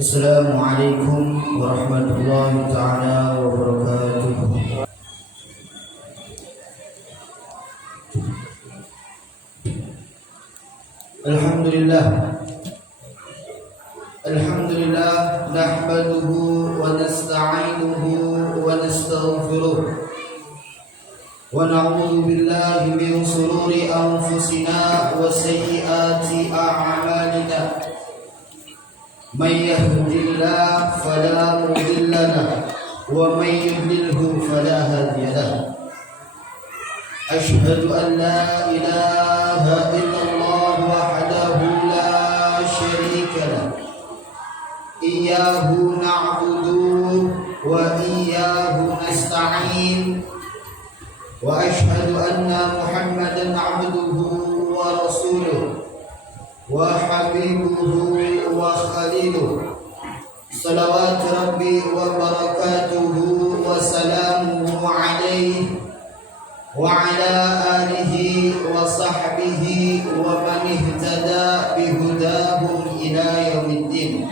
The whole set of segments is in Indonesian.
Assalamualaikum warahmatullahi taala wabarakatuh. Alhamdulillah nahmaduhu wa nasta'inuhu wa nastaghfiruh wa na'udzu billahi min shururi anfusina wa sayyiati a'malina. Man yahdihillahu fala mudilla lahu wa man yudlilhu fala hadiya lahu. Asyhadu an la ilaha illallah wahdahu la syarika lahu. Iyyahu na'budu wa iyyahu nasta'in. Wa asyhadu anna Muhammadan 'abduhu wa rasuluh wa habibuhu wa khaliluh. Salawat Rabbi wa barakatuhu wa salamuhu alaihi wa ala alihi wa sahbihi wa man ihtada bihudahum ila yaumiddin.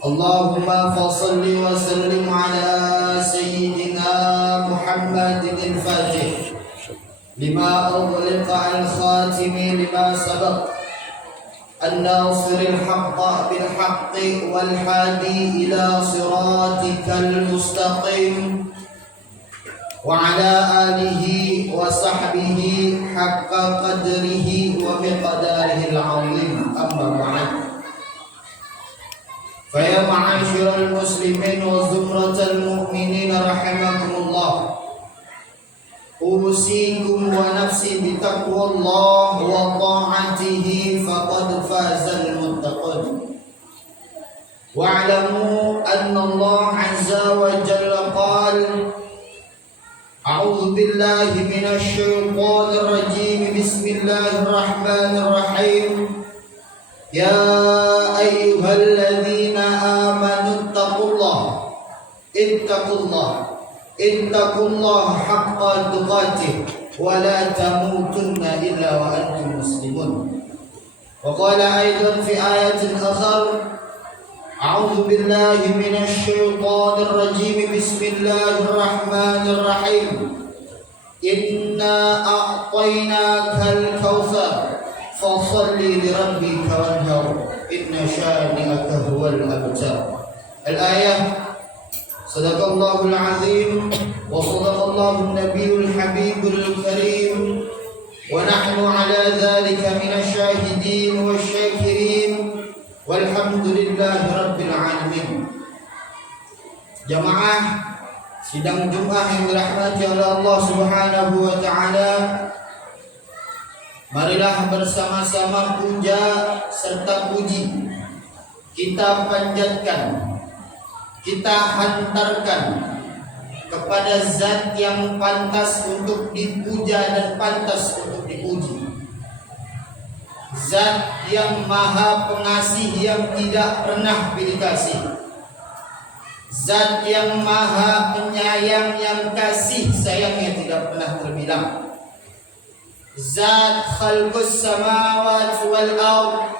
Allahumma fassalli wa sallim ala sayyidina Muhammadin al-Fatih lima ughliqa al-khatimi lima sabaq الناصر الحق بالحق والهادي إلى صراطك المستقيم وعلى آله وصحبه حق قدره ومقداره العظيم. أما بعد، فيا معاشر المسلمين وزمرة المؤمنين رحمكم الله، أوصيكم ونفسي بتقوى الله وطاعته فقد فاز المتقون. واعلموا أن الله عز وجل قال: أعوذ بالله من الشيطان الرجيم، بسم الله الرحمن الرحيم. يا أيها الذين آمنوا اتقوا الله حق تقاته ولا تموتن إلا وأنتم مسلمون. وقال أيضا في آية أخرى: أعوذ بالله من الشيطان الرجيم، بسم الله الرحمن الرحيم. إنا أعطيناك الكوثر فصل لربك وانهر إن شانئك هو الأبتر. الآية. صدق الله العظيم وصدق الله النبي الحبيب الكريم، ونحن على ذلك من الشاهدين والشاكرين والحمد لله رب العالمين. Jamaah sidang Jumat yang dirahmati oleh Allah Subhanahu wa taala, marilah bersama-sama puja serta puji kita panjatkan, kita hantarkan kepada zat yang pantas untuk dipuja dan pantas untuk dipuji. Zat yang maha pengasih yang tidak pernah pilih kasih. Zat yang maha penyayang yang kasih sayangnya tidak pernah terbilang. Zat khalqus samawati wal ardh,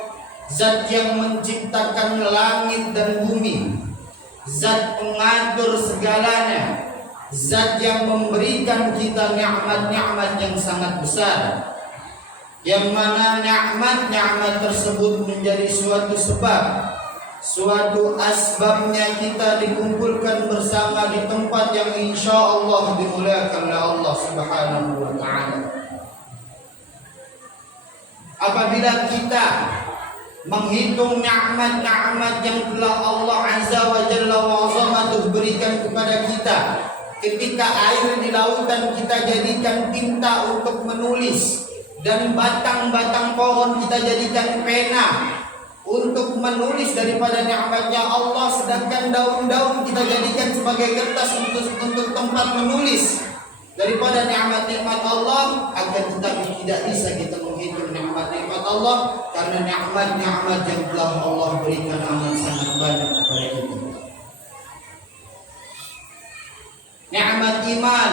zat yang menciptakan langit dan bumi, zat pengatur segalanya, zat yang memberikan kita nikmat-nikmat yang sangat besar, yang mana nikmat-nikmat tersebut menjadi suatu sebab, suatu asbabnya kita dikumpulkan bersama di tempat yang insya Allah dimuliakan oleh Allah Subhanahu wa taala. Apabila kita menghitung nikmat-nikmat yang telah Allah Azza wa Jalla wa Azamatuh berikan kepada kita, ketika air di lautan kita jadikan tinta untuk menulis, dan batang-batang pohon kita jadikan pena untuk menulis daripada nikmatnya Allah, sedangkan daun-daun kita jadikan sebagai kertas untuk tempat menulis daripada nikmat-nikmat Allah, akan tetapi tidak bisa kita menghitung nikmat-nikmat Allah, karena nikmat-nikmat yang telah Allah berikan amat sangat banyak kepada kita. Nikmat iman,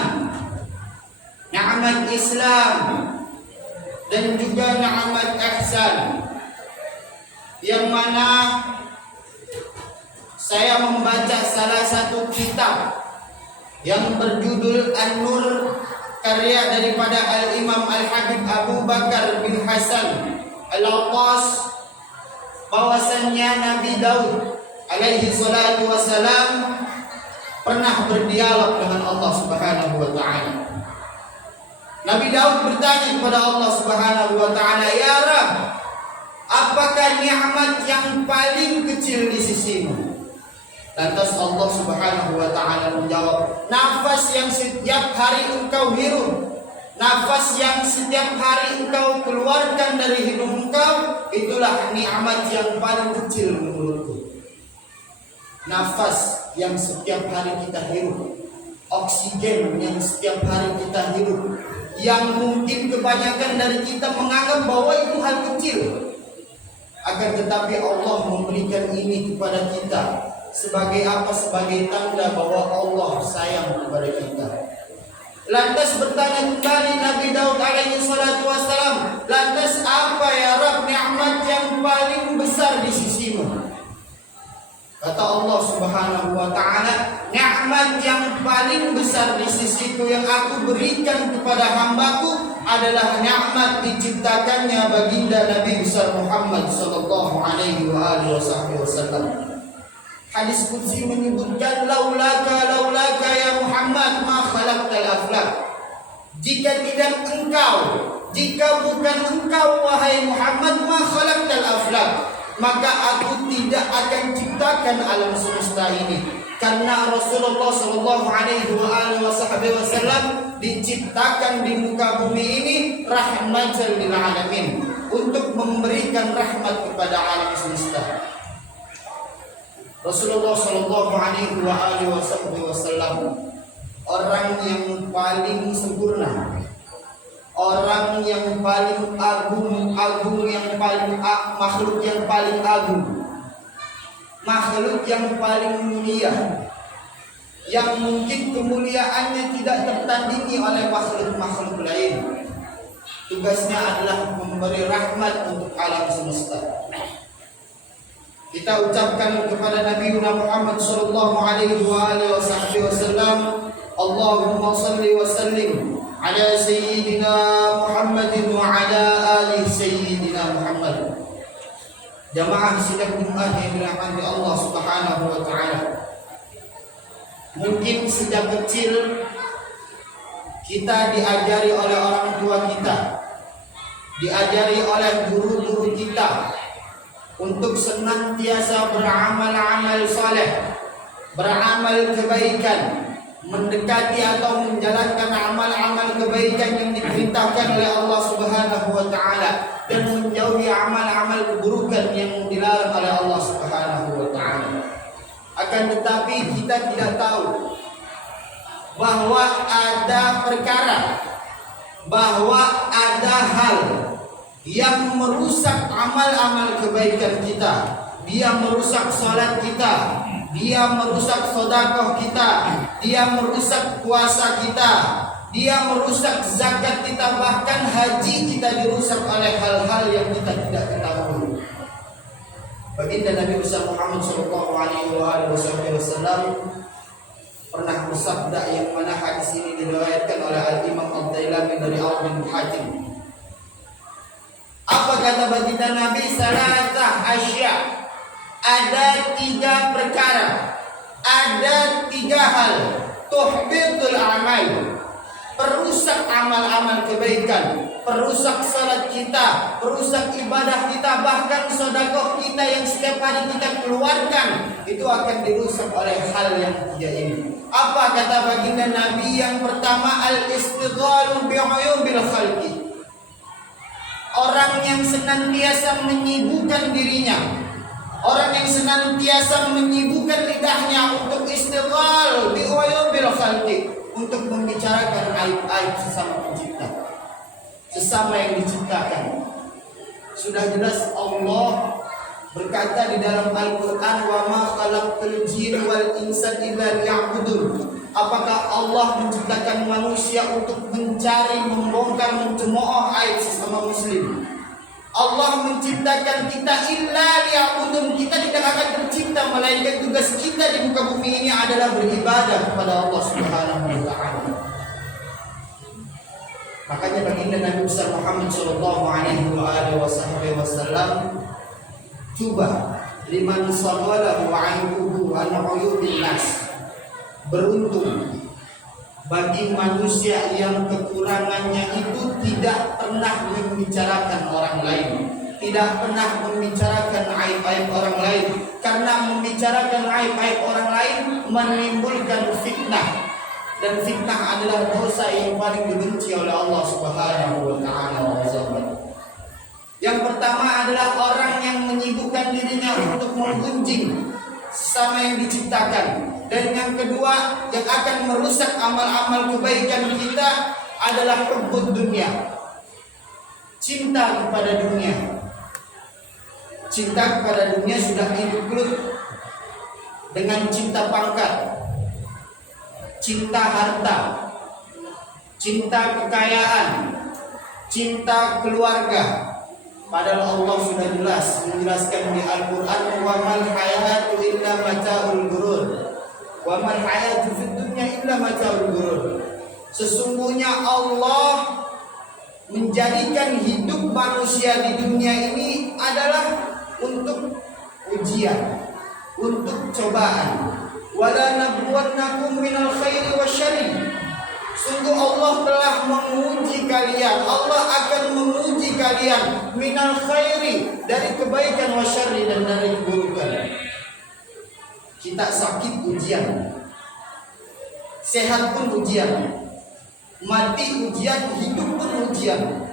nikmat Islam, dan juga nikmat ihsan. yang mana saya membaca salah satu kitab yang berjudul An-Nur, karya daripada Al-Imam Al-Habib Abu Bakar bin Hasan Al-Attas, bahwasannya Nabi Daud alaihi salatu wassalam pernah berdialog dengan Allah Subhanahu wa taala. Nabi Daud bertanya kepada Allah Subhanahu wa taala, "Ya Rabb, apakah nikmat yang paling kecil di sisimu?" Lantas Allah Subhanahu wa taala menjawab, "Nafas yang setiap hari engkau hirup, nafas yang setiap hari engkau keluarkan dari hidung engkau, itulah nikmat yang paling kecil menurutku." Nafas yang setiap hari kita hirup, oksigen yang setiap hari kita hirup, yang mungkin kebanyakan dari kita menganggap bahwa itu hal kecil, akan tetapi Allah memberikan ini kepada kita sebagai apa? Sebagai tanda bahwa Allah sayang kepada kita. Lantas bertanya kembali Nabi Daud alaihi salatu wassalam, "Lantas apa ya Rabb nikmat yang paling besar di sisimu?" Kata Allah Subhanahu wa taala, "Nikmat yang paling besar di sisiku yang aku berikan kepada hambaku adalah nikmat diciptakannya baginda Nabi besar Muhammad sallallahu alaihi wasallam." Hadis qudsi menyebutkan, laulaka ya Muhammad ma khalaqtal aflak. Jika tidak engkau, jika bukan engkau wahai Muhammad, ma khalaqtal aflak, maka aku tidak akan ciptakan alam semesta ini. Karena Rasulullah sallallahu alaihi wasallam diciptakan di muka bumi ini rahmatan lil alamin, untuk memberikan rahmat kepada alam semesta. Rasulullah sallallahu alaihi wasallam orang yang paling sempurna, orang yang paling agung, yang paling makhluk yang paling agung, makhluk yang paling mulia, yang mungkin kemuliaannya tidak tertandingi oleh makhluk-makhluk lain. Tugasnya adalah memberi rahmat untuk alam semesta. Kita ucapkan kepada Nabi Muhammad sallallahu alaihi wasallam, Allahumma salli wa sallim ala sayyidina Muhammadin wa ala ali sayyidina Muhammad. Jamaah sidang Jumat yang dirahmati Allah Subhanahu wa taala. Mungkin sejak kecil kita diajari oleh orang tua kita, diajari oleh guru-guru kita untuk senantiasa beramal-amal saleh, beramal kebaikan, mendekati atau menjalankan amal-amal kebaikan yang diperintahkan oleh Allah Subhanahu wa taala, dan menjauhi amal-amal keburukan yang dilarang oleh Allah Subhanahu wa taala. Akan tetapi kita tidak tahu bahwa ada perkara, bahwa ada hal yang merusak amal-amal kebaikan kita. Dia merusak salat kita, dia merusak sedekah kita, dia merusak puasa kita, dia merusak zakat kita, bahkan haji kita dirusak oleh hal-hal yang kita tidak ketahui. Baginda Nabi Muhammad sallallahu alaihi wasallam pernah bersabda, yang mana hadis ini diriwayatkan oleh Al-Imam Ad-Dailami dari Auf bin Hatim. Apa kata baginda Nabi? Salasah asya, ada 3 perkara, ada 3 hal, tuhbitul amal, perusak amal-amal kebaikan, perusak salat kita, perusak ibadah kita, bahkan sedekah kita yang setiap hari kita keluarkan itu akan dirusak oleh hal yang 3 ini. Apa kata baginda Nabi? Yang pertama, al-istighalu bi'uyubil khalqi. Orang yang senantiasa menyibukkan dirinya, orang yang senantiasa menyibukkan lidahnya untuk istighal bi'uyubil khalqi, untuk membicarakan aib-aib sesama pencipta, sesama yang diciptakan. Sudah jelas Allah berkata di dalam Al-Quran, wa ma khalaqtul jinna wal insa illa liya'budun. Apakah Allah menciptakan manusia untuk mencari, membongkar, mencemooh aib sesama muslim? Allah menciptakan kita illa liya'budun. Kita tidak akan tercipta melainkan tugas kita di muka bumi ini adalah beribadah kepada Allah Subhanahu wa taala. Makanya baginda Nabi besar Muhammad sallallahu alaihi wasallam, coba liman sawwalahu aibuhu an uyubin nas. Beruntung bagi manusia yang kekurangannya itu tidak pernah membicarakan orang lain, tidak pernah membicarakan aib-aib orang lain, karena membicarakan aib-aib orang lain menimbulkan fitnah, dan fitnah adalah dosa yang paling dibenci oleh Allah Subhanahu wa taala. Yang pertama adalah orang yang menyibukkan dirinya untuk menggunjing sesama yang diciptakan. Dan yang kedua yang akan merusak amal-amal kebaikan kita adalah hubbud dunia. Cinta kepada dunia. Cinta kepada dunia sudah include dengan cinta pangkat, cinta harta, cinta kekayaan, cinta keluarga. Padahal Allah sudah jelas menjelaskan di Al-Quran, wa mal hayatu illa mata'ul ghurur. Wa mal hayatu fid dunya illa mata'ul ghurur. Sesungguhnya Allah menjadikan hidup manusia di dunia ini adalah untuk ujian, untuk cobaan. Wala nabluwannakum minal khairi wasyarri. Sungguh Allah telah menguji kalian, Allah akan menguji kalian minal khairi, dari kebaikan, wasyarri, dan dari keburukan. Kita sakit ujian, sehat pun ujian, mati ujian, hidup pun ujian,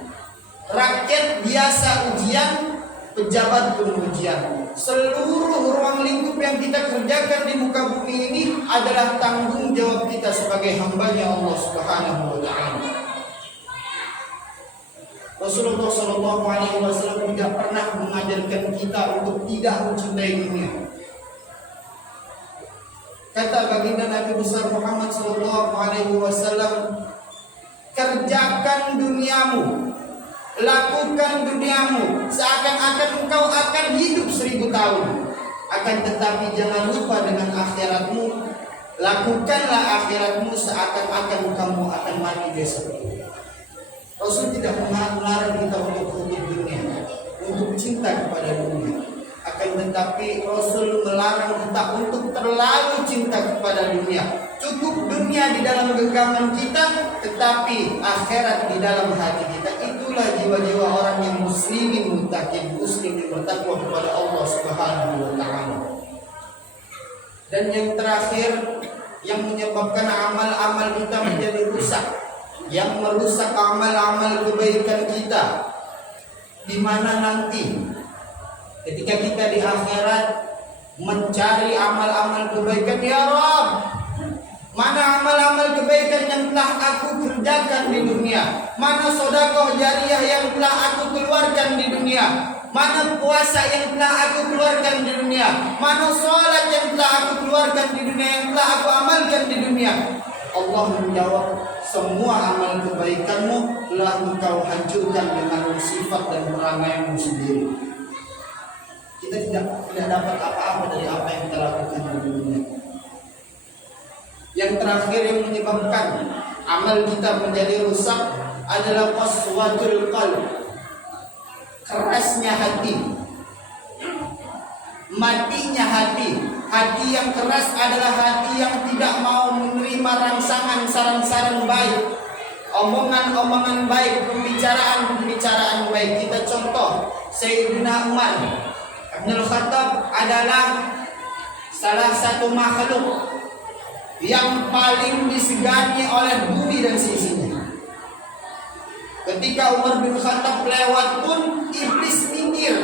rakyat biasa ujian, pejabat pun ujian. Seluruh ruang lingkup yang kita kerjakan di muka bumi ini adalah tanggung jawab kita sebagai hambanya Allah Subhanahu wa taala. Rasulullah sallallahu alaihi wasallam tidak pernah mengajarkan kita untuk tidak mencintai dunia. Kata baginda Nabi besar Muhammad sallallahu alaihi wasallam, kerjakan duniamu, lakukan duniamu seakan-akan engkau akan hidup 1000 tahun. Akan tetapi jangan lupa dengan akhiratmu. Lakukanlah akhiratmu seakan-akan kamu akan mati besok. Rasul tidak melarang kita untuk hidup dunia, untuk cinta kepada dunia. Akan tetapi Rasul melarang kita untuk terlalu cinta kepada dunia. Cukup dunia di dalam genggaman kita, tetapi akhirat di dalam hati kita. Itulah jiwa-jiwa orang yang muslimin muttaqin, muslim yang bertakwa kepada Allah Subhanahu wa taala. Dan yang terakhir yang menyebabkan amal-amal kita menjadi rusak, yang merusak amal-amal kebaikan kita, di mana nanti ketika kita di akhirat mencari amal-amal kebaikan, ya Rabb, mana amal-amal kebaikan yang telah aku kerjakan di dunia? Mana sedekah jariah yang telah aku keluarkan di dunia? Mana puasa yang telah aku keluarkan di dunia? Mana salat yang telah aku keluarkan di dunia, yang telah aku amalkan di dunia? Allah menjawab, semua amal kebaikanmu telah engkau hancurkan dengan sifat dan perangaimu sendiri. Kita tidak dapat apa-apa dari apa yang kita lakukan di dunia. Yang terakhir yang menyebabkan amal kita menjadi rusak adalah qaswatul qalb, kerasnya hati, matinya hati. Hati yang keras adalah hati yang tidak mau menerima rangsangan saran-saran baik, omongan-omongan baik, pembicaraan-pembicaraan baik. Kita contoh, Sayyidina Umar bin Khattab adalah salah satu makhluk yang paling disegani oleh bumi dan seisinya. Ketika Umar bin Khattab lewat pun iblis minggir.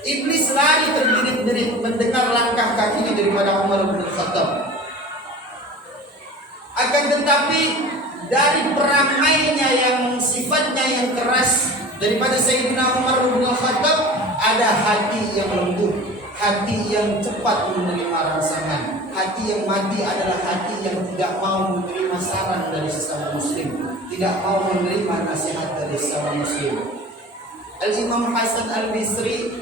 Iblis lari terjerit-jerit mendengar langkah kakinya daripada Umar bin Khattab. Akan tetapi dari peramainya yang sifatnya yang keras daripada Sayyidina Umar bin Khattab, ada hati yang lembut, hati yang cepat menerima rangsangan. Hati yang mati adalah hati yang tidak mau menerima saran dari sesama muslim, tidak mau menerima nasihat dari sesama muslim. Al-Imam Hasan Al-Bisri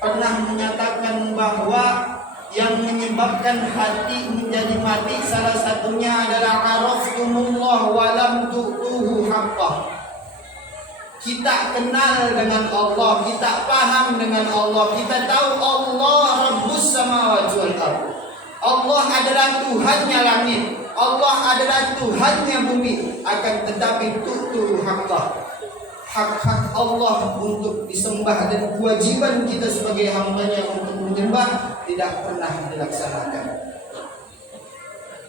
pernah menyatakan bahwa yang menyebabkan hati menjadi mati salah satunya adalah araftumullah wa lam tu'tuhu haqqah. Kita kenal dengan Allah, kita paham dengan Allah, kita tahu Allah Rabbus samawati wal ardh. Allah adalah Tuhannya langit, Allah adalah Tuhannya bumi, akan tetapi tu'tuhu haqqah. Hak-hak Allah untuk disembah dan kewajiban kita sebagai hambanya untuk menyembah tidak pernah dilaksanakan.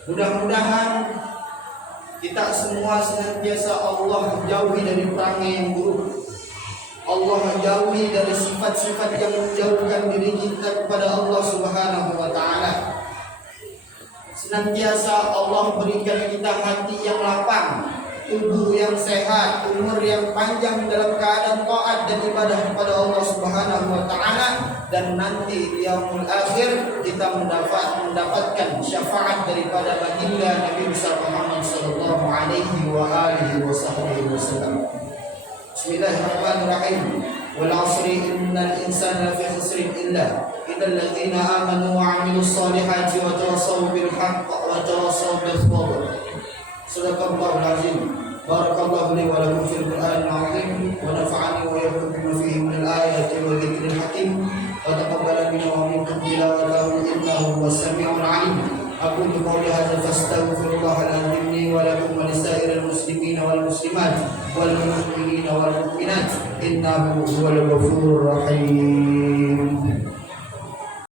Mudah-mudahan kita semua senantiasa Allah jauhi dari perangai yang buruk. Allah jauhi dari sifat-sifat yang menjauhkan diri kita kepada Allah Subhanahu wa taala. Senantiasa Allah berikan kita hati yang lapang, tubuh yang sehat, umur yang panjang dalam keadaan taat dan ibadah kepada Allah Subhanahu wa taala, dan nanti di yaumul akhir kita mendapatkan syafaat daripada baginda Nabi besar Muhammad sallallahu alaihi wa alihi wasallam. Bismillahirrahmanirrahim. Wal 'asri innal insana lafi khusrin illa alladzina amanu wa 'amilus solihati wa tawassaw bil haqq wa tawassaw bis sabr. Sadaqallahul azim. Barakallahu li wa lakum fil Qur'anil azim wa nafa'ani wa iyyakum bima fihi minal ayati wa dzikril hakim wa taqabbala minna wa minkum tilawatahu innahu huwas samiul 'alim. Aqulu qawli hadza fastaghfirullaha al-azim li wa lakum wa lisairil muslimina wal muslimat wal mu'minina wal mu'minat innahu huwal ghafurur rahim.